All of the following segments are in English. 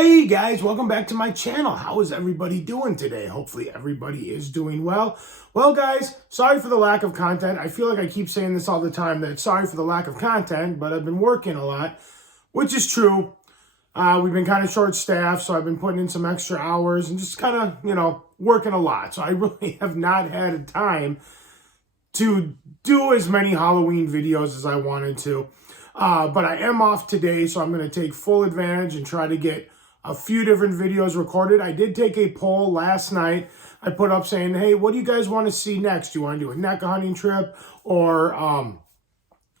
Hey guys, welcome back to my channel. How is everybody doing today? Hopefully everybody is doing well. Well guys, sorry for the lack of content. I feel like I keep saying this all the time, that sorry for the lack of content, but I've been working a lot, which is true. We've been kind of short-staffed, so I've been putting in some extra hours and just kind of, working a lot. So I really have not had time to do as many Halloween videos as I wanted to. But I am off today, so I'm going to take full advantage and try to get a few different videos recorded. I did take a poll last night. I put up saying, hey, what do you guys want to see next? Do you want to do a NECA hunting trip or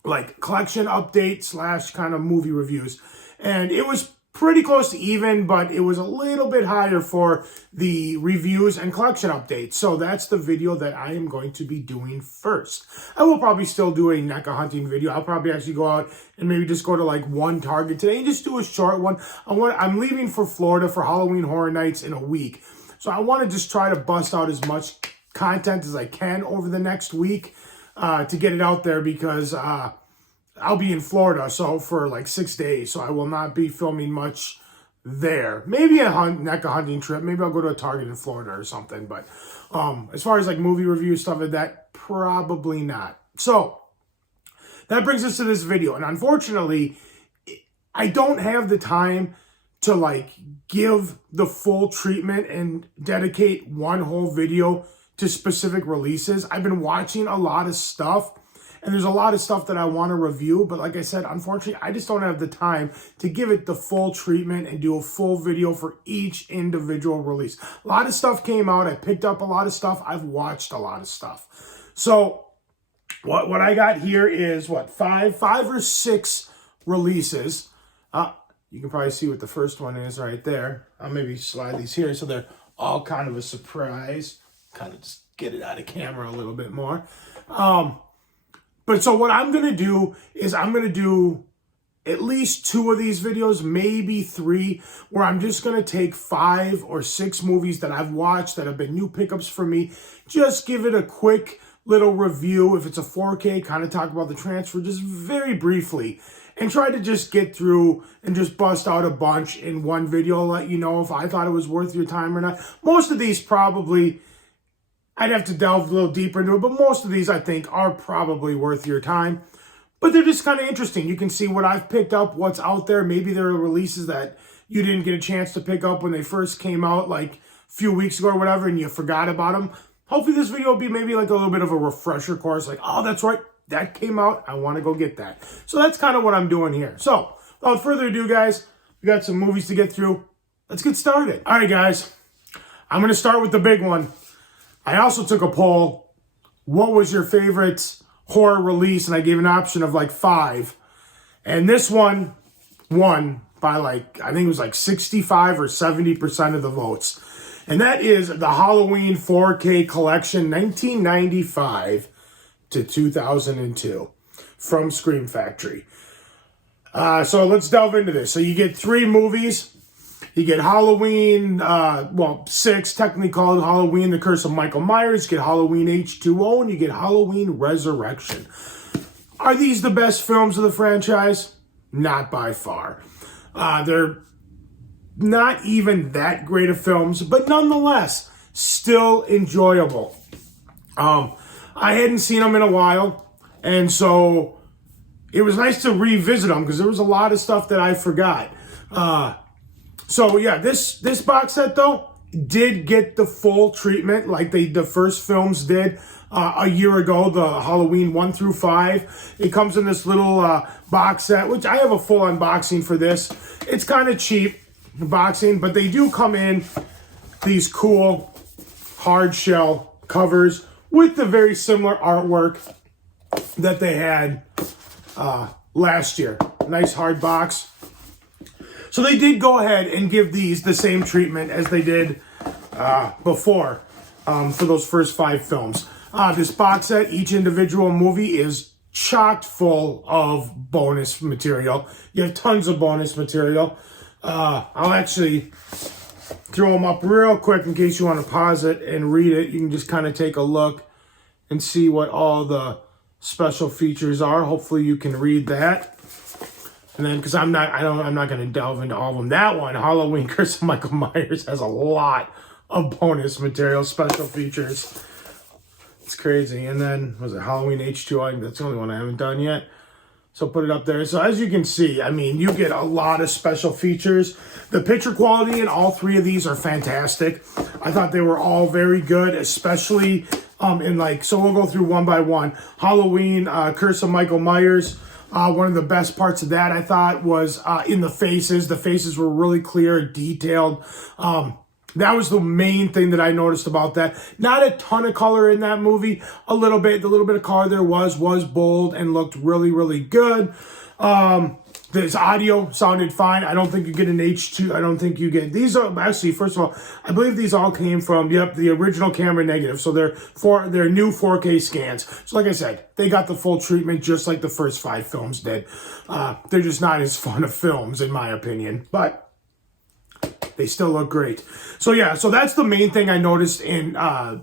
like collection update / kind of movie reviews? And it was pretty close to even, but it was a little bit higher for the reviews and collection updates. So that's the video that I am going to be doing first. I will probably still do a NECA hunting video. I'll probably actually go out and maybe just go to like one Target today and just do a short one. I'm leaving for Florida for Halloween Horror Nights in a week. So I want to just try to bust out as much content as I can over the next week to get it out there, because I'll be in Florida for like 6 days, so I will not be filming much there. Maybe a NECA hunting trip. Maybe I'll go to a Target in Florida or something. But as far as like movie review stuff like that, probably not. So that brings us to this video. And unfortunately, I don't have the time to like give the full treatment and dedicate one whole video to specific releases. I've been watching a lot of stuff, and there's a lot of stuff that I want to review, but like I said, unfortunately, I just don't have the time to give it the full treatment and do a full video for each individual release. A lot of stuff came out. I picked up a lot of stuff. I've watched a lot of stuff. So what I got here is five or six releases. You can probably see what the first one is right there. I'll maybe slide these here so they're all kind of a surprise. Kind of just get it out of camera a little bit more. But so what I'm going to do is I'm going to do at least 2 of these videos, maybe 3, where I'm just going to take 5 or 6 movies that I've watched that have been new pickups for me. Just give it a quick little review. If it's a 4K, kind of talk about the transfer just very briefly. And try to just get through and just bust out a bunch in one video. Let you know if I thought it was worth your time or not. Most of these probably, I'd have to delve a little deeper into it, but most of these I think are probably worth your time. But they're just kind of interesting. You can see what I've picked up, what's out there. Maybe there are releases that you didn't get a chance to pick up when they first came out like a few weeks ago or whatever, and you forgot about them. Hopefully this video will be maybe like a little bit of a refresher course, like, oh, that's right, that came out, I want to go get that. So that's kind of what I'm doing here. So without further ado, guys, we got some movies to get through. Let's get started. All right, guys, I'm going to start with the big one. I also took a poll, what was your favorite horror release? And I gave an option of like 5. And this one won by like, I think it was like 65 or 70% of the votes. And that is the Halloween 4K collection, 1995 to 2002 from Scream Factory. So let's delve into this. So you get 3 movies. You get Halloween, 6, technically called Halloween, The Curse of Michael Myers. You get Halloween H2O, and you get Halloween Resurrection. Are these the best films of the franchise? Not by far. They're not even that great of films, but nonetheless, still enjoyable. I hadn't seen them in a while, and so it was nice to revisit them because there was a lot of stuff that I forgot. So yeah, this box set though did get the full treatment like the first films did a year ago, the Halloween 1 through 5. It comes in this little box set, which I have a full unboxing for this. It's kind of cheap boxing, but they do come in these cool hard shell covers with the very similar artwork that they had last year. Nice hard box. So they did go ahead and give these the same treatment as they did before for those first 5 films. This box set, each individual movie is chocked full of bonus material. You have tons of bonus material. I'll actually throw them up real quick in case you want to pause it and read it. You can just kind of take a look and see what all the special features are. Hopefully you can read that. And then, because I'm not going to delve into all of them. That one, Halloween Curse of Michael Myers, has a lot of bonus material, special features. It's crazy. And then, was it Halloween H2O? I think that's the only one I haven't done yet. So put it up there. So as you can see, I mean, you get a lot of special features. The picture quality in all three of these are fantastic. I thought they were all very good, especially in like, so we'll go through one by one. Halloween Curse of Michael Myers. One of the best parts of that, I thought, was in the faces. The faces were really clear, detailed. That was the main thing that I noticed about that. Not a ton of color in that movie. A little bit. The little bit of color there was bold and looked really, really good. This audio sounded fine. I don't think you get an H2. I don't think you get... These are... Actually, first of all, I believe these all came from, the original camera negative. So they're new 4K scans. So like I said, they got the full treatment just like the first 5 films did. They're just not as fun of films, in my opinion. But they still look great. So yeah, so that's the main thing I noticed in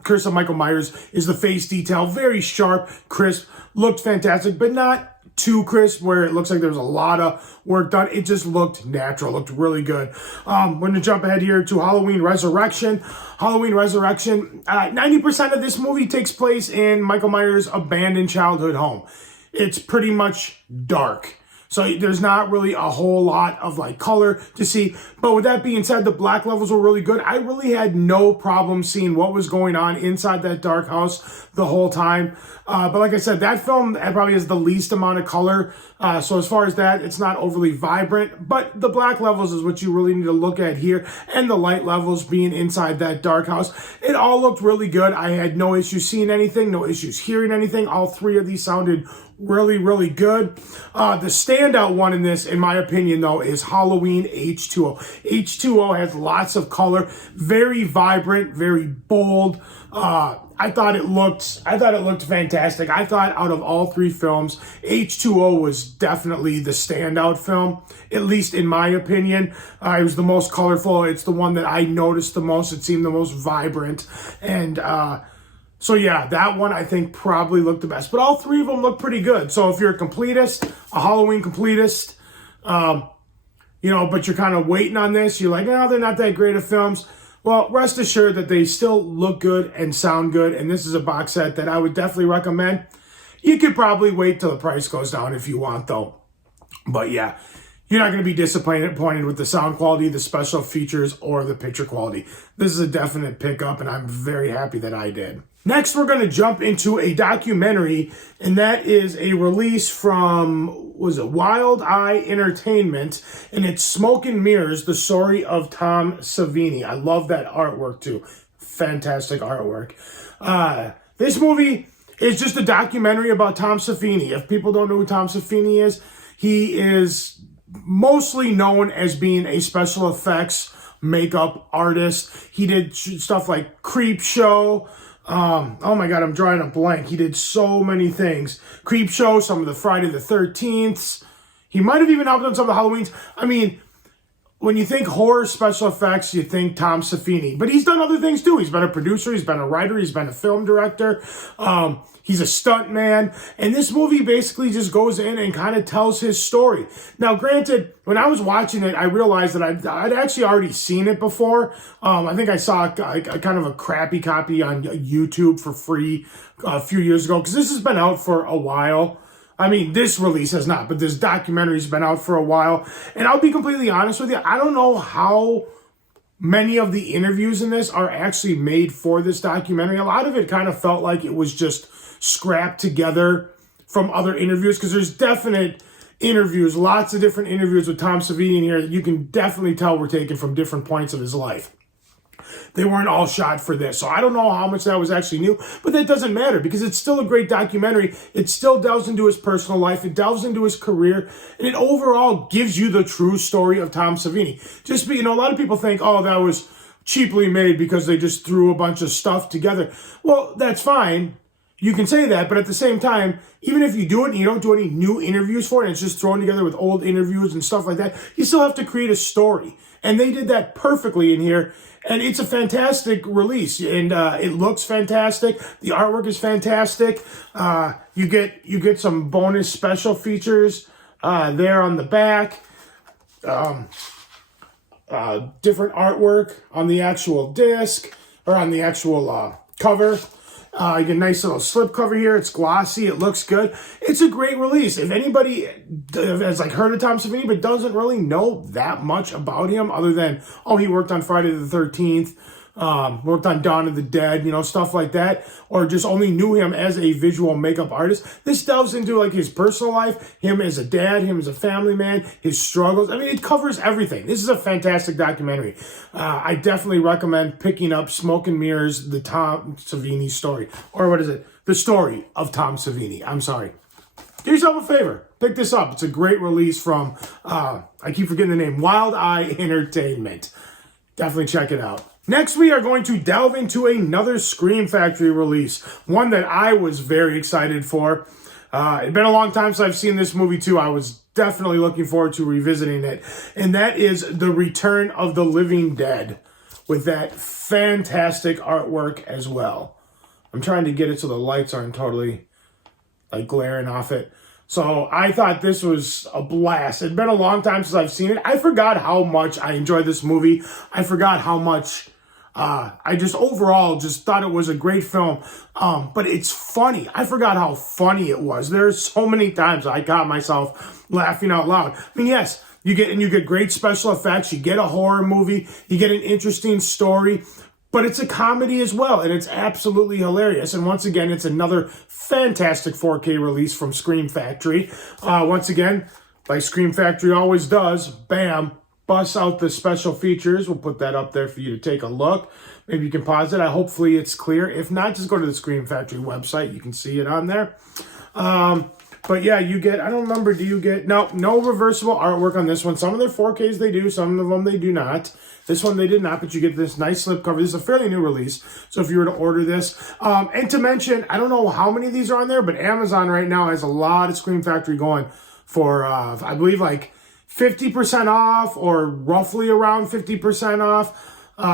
Curse of Michael Myers is the face detail. Very sharp, crisp, looked fantastic, but not too crisp where it looks like there's a lot of work done. It just looked natural, looked really good. We're going to jump ahead here to Halloween Resurrection. Halloween Resurrection, 90% of this movie takes place in Michael Myers' abandoned childhood home. It's pretty much dark. So there's not really a whole lot of like color to see. But with that being said, the black levels were really good. I really had no problem seeing what was going on inside that dark house the whole time. But like I said, that film probably has the least amount of color. So as far as that, it's not overly vibrant. But the black levels is what you really need to look at here. And the light levels being inside that dark house. It all looked really good. I had no issues seeing anything, no issues hearing anything. All three of these sounded really, really good. The standout one in this, in my opinion, though, is Halloween H2O. H2O has lots of color, very vibrant, very bold. I thought it looked fantastic. I thought out of all three films, H2O was definitely the standout film, at least in my opinion. It was the most colorful. It's the one that I noticed the most. It seemed the most vibrant. And so yeah, that one I think probably looked the best. But all three of them look pretty good. So if you're a completist, a Halloween completist, but you're kind of waiting on this, you're like, no, they're not that great of films. Well, rest assured that they still look good and sound good, and this is a box set that I would definitely recommend. You could probably wait till the price goes down if you want, though. But yeah, you're not going to be disappointed with the sound quality, the special features, or the picture quality. This is a definite pickup, and I'm very happy that I did. Next, we're going to jump into a documentary, and that is a release from, Wild Eye Entertainment, and it's Smoke and Mirrors, the story of Tom Savini. I love that artwork, too. Fantastic artwork. This movie is just a documentary about Tom Savini. If people don't know who Tom Savini is, he is mostly known as being a special effects makeup artist. He did stuff like Creepshow. Oh my God, I'm drawing a blank. He did so many things. Creepshow, some of the Friday the 13th. He might have even helped on some of the Halloweens. I mean, when you think horror special effects, you think Tom Savini. But he's done other things too. He's been a producer, he's been a writer, he's been a film director. He's a stunt man. And this movie basically just goes in and kind of tells his story. Now, granted, when I was watching it, I realized that I'd actually already seen it before. I think I saw a kind of a crappy copy on YouTube for free a few years ago, because this has been out for a while. I mean, this release has not, but this documentary's been out for a while. And I'll be completely honest with you, I don't know how many of the interviews in this are actually made for this documentary. A lot of it kind of felt like it was just scrapped together from other interviews, because there's definite interviews, lots of different interviews with Tom Savini in here that you can definitely tell were taken from different points of his life. They weren't all shot for this. So I don't know how much that was actually new, but that doesn't matter because it's still a great documentary. It still delves into his personal life. It delves into his career, and it overall gives you the true story of Tom Savini. A lot of people think, oh, that was cheaply made because they just threw a bunch of stuff together. Well, that's fine. You can say that, but at the same time, even if you do it and you don't do any new interviews for it, and it's just thrown together with old interviews and stuff like that, you still have to create a story. And they did that perfectly in here. And it's a fantastic release, and it looks fantastic. The artwork is fantastic. You get some bonus special features. there on the back. Different artwork on the actual disc, or on the actual cover. You get a nice little slip cover here. It's glossy. It looks good. It's a great release. If anybody has like heard of Tom Savini but doesn't really know that much about him, other than, oh, he worked on Friday the 13th, worked on Dawn of the Dead, you know, stuff like that, or just only knew him as a visual makeup artist. This delves into like his personal life, him as a dad, him as a family man, his struggles. I mean, it covers everything. This is a fantastic documentary. I definitely recommend picking up Smoke and Mirrors, the Tom Savini story. Or what is it? The story of Tom Savini. I'm sorry. Do yourself a favor. Pick this up. It's a great release from, I keep forgetting the name, Wild Eye Entertainment. Definitely check it out. Next, we are going to delve into another Scream Factory release, one that I was very excited for. It's been a long time since I've seen this movie, too. I was definitely looking forward to revisiting it, and that is The Return of the Living Dead, with that fantastic artwork as well. I'm trying to get it so the lights aren't totally, like, glaring off it. So I thought this was a blast. It's been a long time since I've seen it. I forgot how much I enjoyed this movie. I forgot how much... I just overall just thought it was a great film, but it's funny. I forgot how funny it was. There's so many times I got myself laughing out loud. I mean, yes, you get great special effects, you get a horror movie, you get an interesting story, but it's a comedy as well, and it's absolutely hilarious. And once again, it's another fantastic 4K release from Scream Factory. Once again, like Scream Factory always does, bam, bust out the special features. We'll put that up there for you to take a look. Maybe you can pause it. Hopefully it's clear. If not, just go to the Scream Factory website. You can see it on there. But yeah, you get, I don't remember, do you get, no reversible artwork on this one. Some of their 4Ks they do, some of them they do not. This one they did not, but you get this nice slipcover. This is a fairly new release, so if you were to order this. And to mention, I don't know how many of these are on there, but Amazon right now has a lot of Scream Factory going for, I believe, like 50% off, or roughly around 50% off.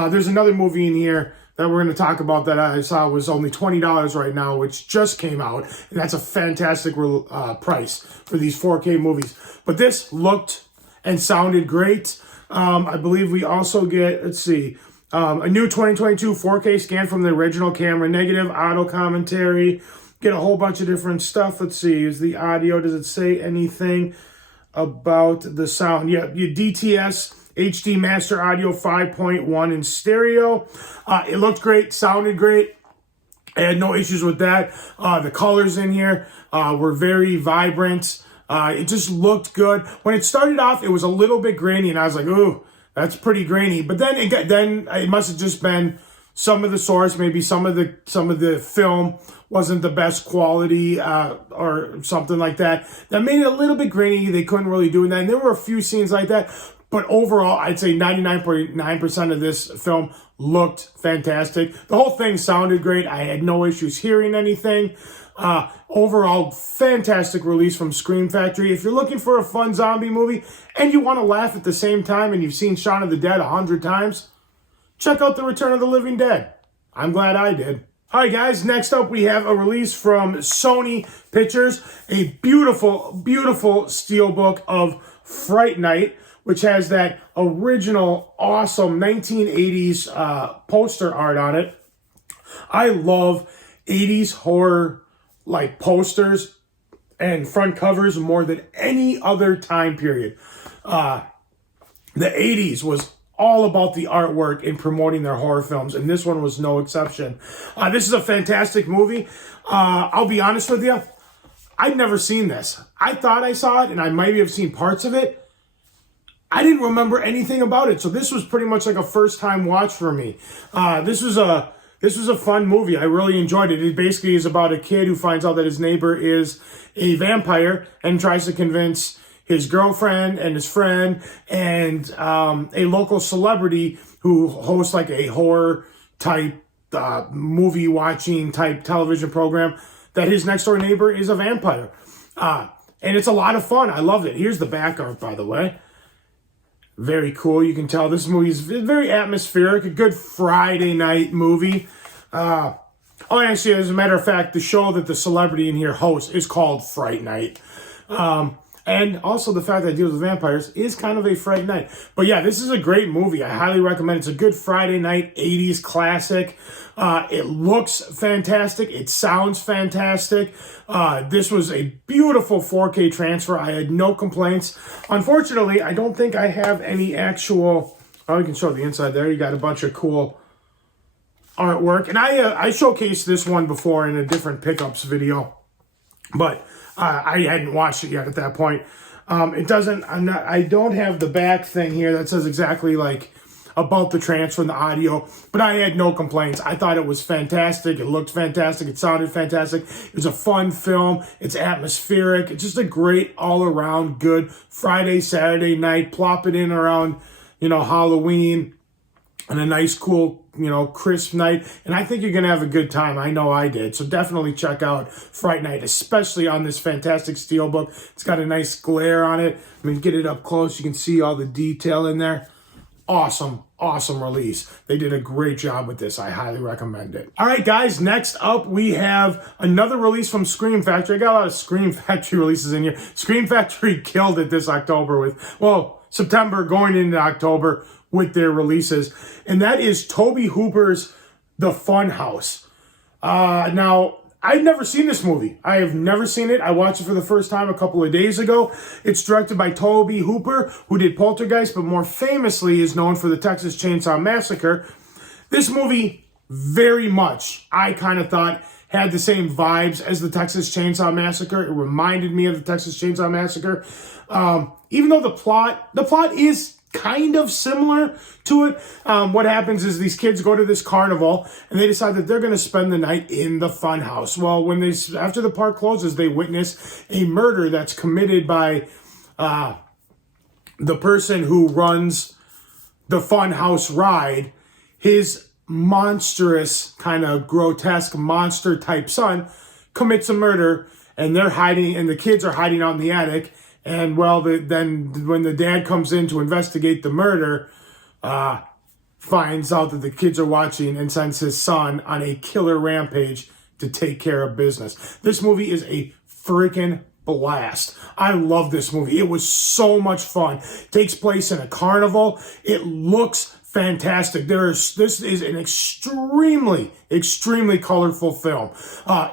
There's another movie in here that we're going to talk about that I saw was only $20 right now, which just came out. And that's a fantastic price for these 4K movies. But this looked and sounded great. I believe we also get, let's see, a new 2022 4K scan from the original camera, negative, auto commentary, get a whole bunch of different stuff. Let's see, is the audio, does it say anything about the sound? Yeah, your DTS HD Master Audio 5.1 in stereo. It looked great, sounded great. I had no issues with that. The colors in here were very vibrant. It just looked good. When it started off, it was a little bit grainy, and I was like, ooh, that's pretty grainy. But then it must have just been some of the source, maybe some of the film wasn't the best quality or something like that. That made it a little bit grainy. They couldn't really do that. And there were a few scenes like that. But overall, I'd say 99.9% of this film looked fantastic. The whole thing sounded great. I had no issues hearing anything. Overall, fantastic release from Scream Factory. If you're looking for a fun zombie movie and you want to laugh at the same time and you've seen Shaun of the Dead 100 times, check out The Return of the Living Dead. I'm glad I did. All right, guys, next up we have a release from Sony Pictures, a beautiful, beautiful steelbook of Fright Night, which has that original, awesome 1980s poster art on it. I love 80s horror like posters and front covers more than any other time period. The 80s was all about the artwork and promoting their horror films, and this one was no exception. This is a fantastic movie. I'll be honest with you, I'd never seen this. I thought I saw it, and I maybe have seen parts of it. I didn't remember anything about it, so this was pretty much like a first-time watch for me. This was a fun movie. I really enjoyed it. It basically is about a kid who finds out that his neighbor is a vampire and tries to convince his girlfriend and his friend and a local celebrity who hosts like a horror type movie watching type television program that his next door neighbor is a vampire. And it's a lot of fun. I loved it. Here's the back art, by the way. Very cool. You can tell this movie is very atmospheric, a good Friday night movie. Oh, actually, as a matter of fact, the show that the celebrity in here hosts is called Fright Night. And And also the fact that it deals with vampires is kind of a Fright Night. But yeah, this is a great movie. I highly recommend it. It's a good Friday night 80s classic. It looks fantastic. It sounds fantastic. This was a beautiful 4K transfer. I had no complaints. Unfortunately, I don't think I have any actual... Oh, you can show the inside there. You got a bunch of cool artwork. And I showcased this one before in a different pickups video. But I hadn't watched it yet at that point. I don't have the back thing here that says exactly like about the transfer and the audio, but I had no complaints. I thought it was fantastic. It looked fantastic. It sounded fantastic. It was a fun film. It's atmospheric. It's just a great all around good Friday, Saturday night. Plop it in around, Halloween and a nice, cool, crisp night. And I think you're going to have a good time. I know I did. So definitely check out Fright Night, especially on this fantastic steelbook. It's got a nice glare on it. I mean, get it up close. You can see all the detail in there. Awesome release. They did a great job with this. I highly recommend it. All right, guys, next up we have another release from Scream Factory. I got a lot of Scream Factory releases in here. Scream Factory killed it this October September going into October with their releases. And that is Tobe Hooper's The Funhouse. Now, I've never seen this movie. I have never seen it. I watched it for the first time a couple of days ago. It's directed by Tobe Hooper, who did Poltergeist, but more famously is known for the Texas Chainsaw Massacre. This movie, very much, I kind of thought, had the same vibes as the Texas Chainsaw Massacre. It reminded me of the Texas Chainsaw Massacre. Even though the plot is kind of similar to it. What happens is these kids go to this carnival and they decide that they're going to spend the night in the fun house. Well, after the park closes, they witness a murder that's committed by the person who runs the fun house ride. His monstrous, kind of grotesque monster type son commits a murder, and they're hiding, and the kids are hiding out in the attic. And then when the dad comes in to investigate the murder, finds out that the kids are watching and sends his son on a killer rampage to take care of business. This movie is a freaking blast. I love this movie. It was so much fun. It takes place in a carnival. It looks fantastic. This is an extremely colorful film.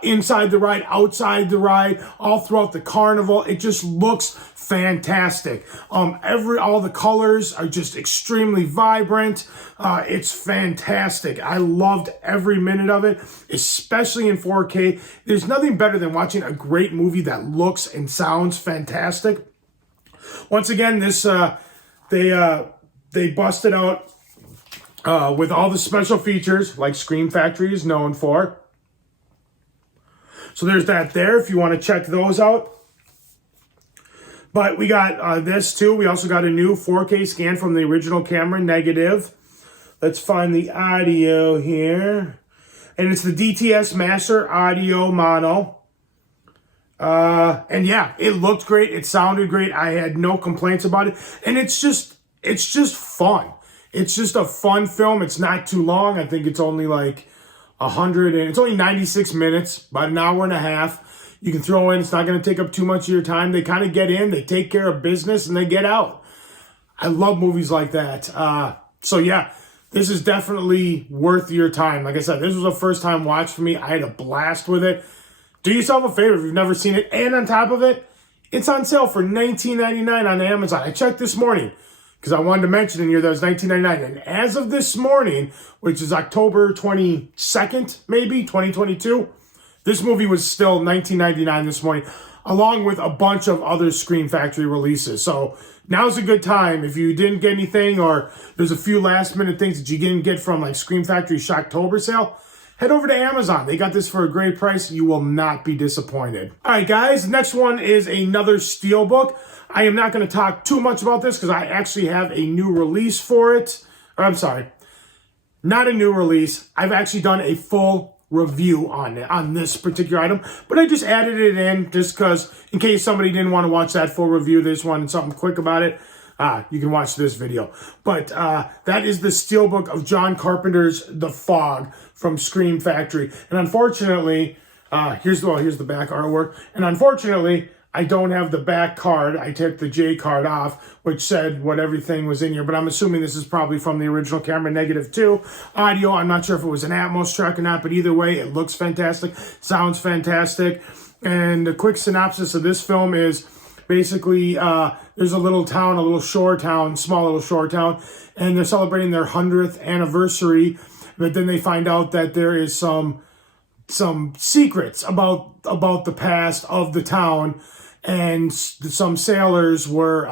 Inside the ride, outside the ride, all throughout the carnival, it just looks fantastic. All the colors are just extremely vibrant. It's fantastic. I loved every minute of it, especially in 4K. There's nothing better than watching a great movie that looks and sounds fantastic. Once again, they busted out with all the special features like Scream Factory is known for. So there's that there if you want to check those out. But we got this too. We also got a new 4K scan from the original camera, negative. Let's find the audio here. And it's the DTS Master Audio Mono. And yeah, it looked great. It sounded great. I had no complaints about it. And it's just fun. It's just a fun film. It's not too long. I think it's only like it's only 96 minutes, about an hour and a half. You can throw in, it's not going to take up too much of your time. They kind of get in, they take care of business, and they get out. I love movies like that. So yeah, this is definitely worth your time. Like I said, this was a first time watch for me. I had a blast with it. Do yourself a favor if you've never seen it. And on top of it, it's on sale for $19.99 on Amazon. I checked this morning, because I wanted to mention in here that it was $19.99. And as of this morning, which is October 22nd, maybe, 2022, this movie was still $19.99 this morning, along with a bunch of other Scream Factory releases. So now's a good time. If you didn't get anything, or there's a few last-minute things that you didn't get from like Scream Factory Shocktober sale, head over to Amazon. They got this for a great price. You will not be disappointed. All right, guys, next one is another Steelbook. I am not going to talk too much about this because I actually have a new release for it. Or, I'm sorry, not a new release. I've actually done a full review on this particular item, but I just added it in just because in case somebody didn't want to watch that full review, they just wanted something quick about it. You can watch this video. But that is the Steelbook of John Carpenter's The Fog from Scream Factory. And unfortunately, here's the back artwork. And unfortunately, I don't have the back card. I took the J card off, which said what everything was in here. But I'm assuming this is probably from the original camera, -2. Audio, I'm not sure if it was an Atmos track or not, but either way, it looks fantastic, sounds fantastic. And a quick synopsis of this film is basically there's a little town, a little shore town, small little shore town, and they're celebrating their 100th anniversary. But then they find out that there is some secrets about the past of the town, and some sailors were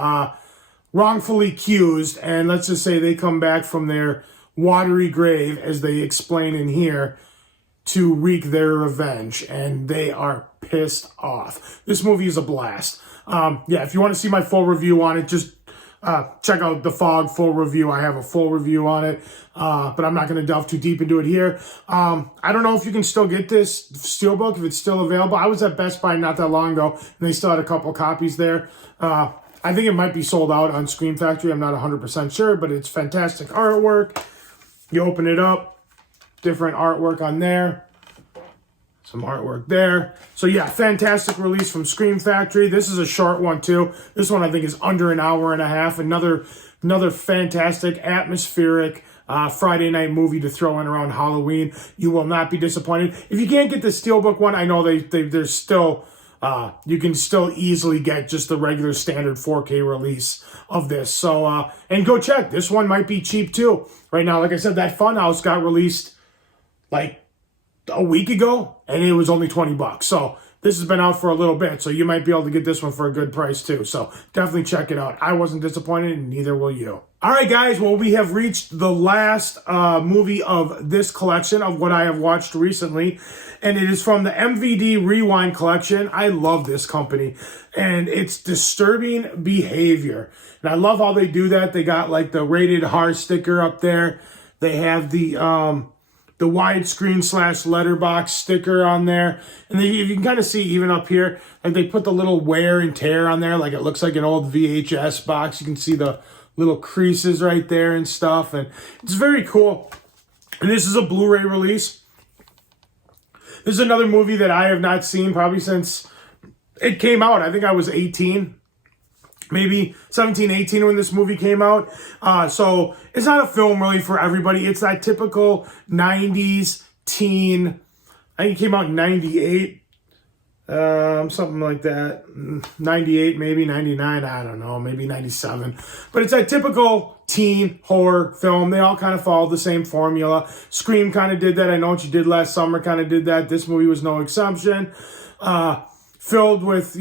wrongfully accused, and let's just say they come back from their watery grave, as they explain in here, to wreak their revenge, and they are pissed off. This movie is a blast. Yeah, if you want to see my full review on it, just check out The Fog full review. I have a full review on it, but I'm not going to delve too deep into it here. I don't know if you can still get this Steelbook, if it's still available. I was at Best Buy not that long ago, and they still had a couple copies there. I think it might be sold out on Scream Factory. I'm not 100% sure, but it's fantastic artwork. You open it up, different artwork on there. Some artwork there. So yeah, fantastic release from Scream Factory. This is a short one too. This one I think is under an hour and a half. Another fantastic, atmospheric Friday night movie to throw in around Halloween. You will not be disappointed. If you can't get the Steelbook one, I know there's still you can still easily get just the regular standard 4K release of this. So and go check. This one might be cheap too. Right now, like I said, that Funhouse got released like a week ago, and it was only $20. So this has been out for a little bit, so you might be able to get this one for a good price too. So definitely check it out. I wasn't disappointed, and neither will you. All right, guys. Well, we have reached the last movie of this collection of what I have watched recently, and it is from the MVD Rewind collection. I love this company, and it's Disturbing Behavior. And I love how they do that. They got like the rated R sticker up there. They have the widescreen / letterbox sticker on there. And you can kind of see even up here, like they put the little wear and tear on there, like it looks like an old VHS box. You can see the little creases right there and stuff. And it's very cool. And this is a Blu-ray release. This is another movie that I have not seen probably since it came out. I think I was 18. Maybe 17, 18 when this movie came out. So it's not a film really for everybody. It's that typical 90s teen. I think it came out in 98. Something like that. 98, maybe 99. I don't know. Maybe 97. But it's that typical teen horror film. They all kind of follow the same formula. Scream kind of did that. I Know What You Did Last Summer kind of did that. This movie was no exception. Filled with,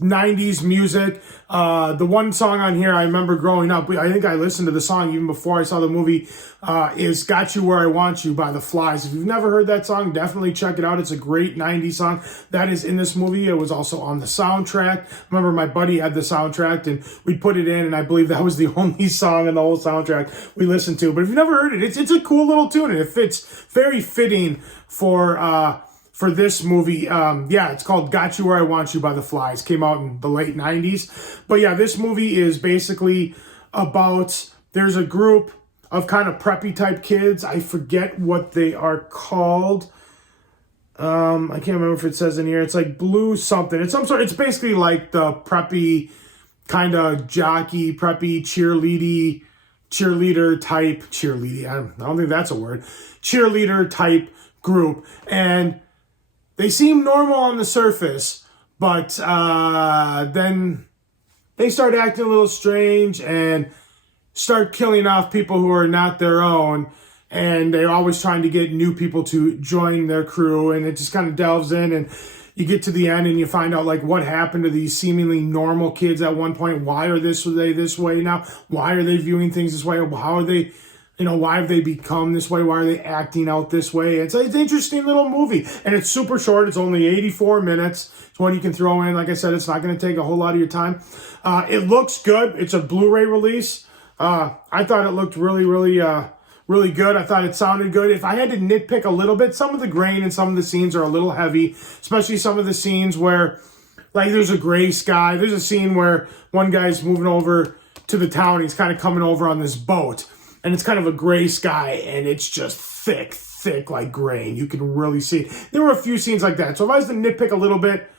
90s music. The one song on here I remember growing up, I think I listened to the song even before I saw the movie, is Got You Where I Want You by The Flies. If you've never heard that song, definitely check it out. It's a great 90s song. That is in this movie. It was also on the soundtrack. I remember my buddy had the soundtrack, and we put it in, and I believe that was the only song in the whole soundtrack we listened to. But if you've never heard it, it's a cool little tune, and it fits very fitting for this movie. It's called Got You Where I Want You by The Flies. Came out in the late 90s. But yeah, this movie is basically about, there's a group of kind of preppy type kids. I forget what they are called. I can't remember if it says in here. It's like Blue something. It's some sort. It's basically like the preppy kind of jockey, preppy cheerleader type. I don't think that's a word. Cheerleader type group. And they seem normal on the surface, but then they start acting a little strange and start killing off people who are not their own. And they're always trying to get new people to join their crew. And it just kind of delves in, and you get to the end and you find out like what happened to these seemingly normal kids at one point. Why are they this way now? Why are they viewing things this way? How are they... why have they become this way? Why are they acting out this way? It's an interesting little movie. And it's super short. It's only 84 minutes. It's one you can throw in. Like I said, it's not going to take a whole lot of your time. It looks good. It's a Blu-ray release. I thought it looked really, really, really good. I thought it sounded good. If I had to nitpick a little bit, some of the grain and some of the scenes are a little heavy, especially some of the scenes where, like, there's a gray sky. There's a scene where one guy's moving over to the town. He's kind of coming over on this boat. And it's kind of a gray sky, and it's just thick like grain. You can really see it. There were a few scenes like that. So if I was to nitpick a little bit,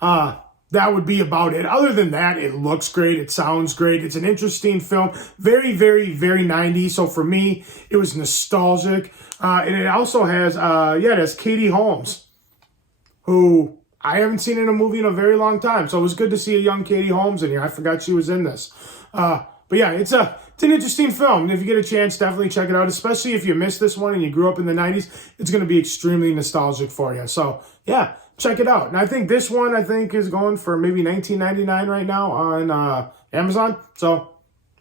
that would be about it. Other than that, it looks great. It sounds great. It's an interesting film. Very, very, very 90s. So for me, it was nostalgic. And it also has, it has Katie Holmes, who I haven't seen in a movie in a very long time. So it was good to see a young Katie Holmes in here. I forgot she was in this. But yeah, it's an interesting film. If you get a chance, definitely check it out, especially if you missed this one and you grew up in the 90s. It's going to be extremely nostalgic for you. So yeah, check it out. And I think this one, is going for maybe $19.99 right now on Amazon. So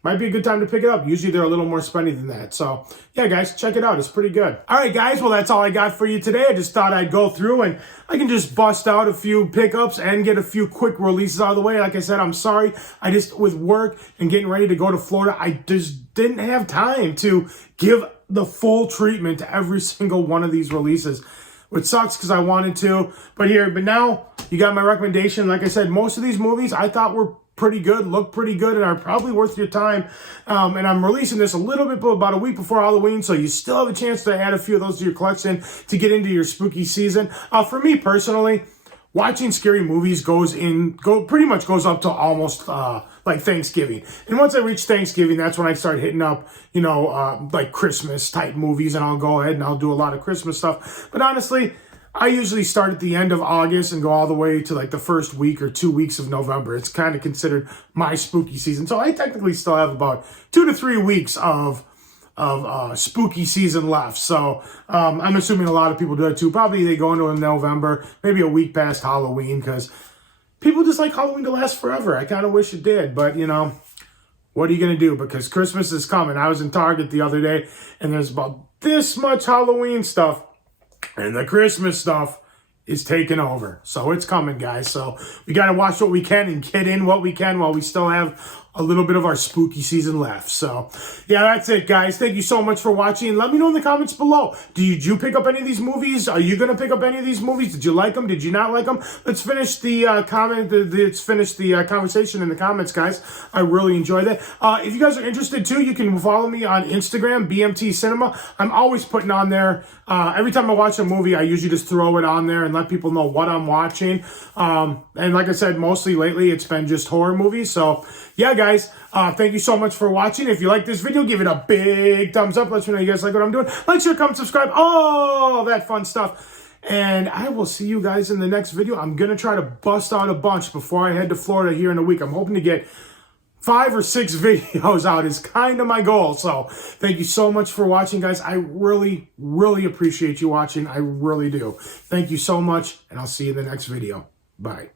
might be a good time to pick it up. Usually they're a little more spendy than that. So yeah, guys, check it out. It's pretty good. All right, guys. Well, that's all I got for you today. I just thought I'd go through and I can just bust out a few pickups and get a few quick releases out of the way. Like I said, I'm sorry. With work and getting ready to go to Florida, I just didn't have time to give the full treatment to every single one of these releases, which sucks because I wanted to. But now you got my recommendation. Like I said, most of these movies I thought were pretty good, look pretty good, and are probably worth your time. And I'm releasing this a little bit, about a week before Halloween, so you still have a chance to add a few of those to your collection to get into your spooky season. For me personally, watching scary movies pretty much goes up to almost like Thanksgiving. And once I reach Thanksgiving, that's when I start hitting up, like Christmas type movies, and I'll go ahead and I'll do a lot of Christmas stuff. But honestly, I usually start at the end of August and go all the way to like the first week or 2 weeks of November. It's kind of considered my spooky season. So I technically still have about 2 to 3 weeks of spooky season left. So I'm assuming a lot of people do that too. Probably they go into November, maybe a week past Halloween, because people just like Halloween to last forever. I kind of wish it did, but what are you going to do? Because Christmas is coming. I was in Target the other day and there's about this much Halloween stuff. And the Christmas stuff is taking over. So it's coming, guys. So we got to watch what we can and get in what we can while we still have a little bit of our spooky season left. So yeah, that's it, guys. Thank you so much for watching. Let me know in the comments below. Did you pick up any of these movies? Are you going to pick up any of these movies? Did you like them? Did you not like them? Let's finish the conversation in the comments, guys. I really enjoyed it. If you guys are interested too, you can follow me on Instagram, BMT Cinema. I'm always putting on there. Every time I watch a movie, I usually just throw it on there and let people know what I'm watching. And like I said, mostly lately, it's been just horror movies. So yeah, guys, thank you so much for watching. If you like this video, give it a big thumbs up. Let me know you guys like what I'm doing. Like, share, comment, subscribe, all that fun stuff. And I will see you guys in the next video. I'm going to try to bust out a bunch before I head to Florida here in a week. I'm hoping to get 5 or 6 videos out is kind of my goal. So thank you so much for watching, guys. I really, really appreciate you watching. I really do. Thank you so much, and I'll see you in the next video. Bye.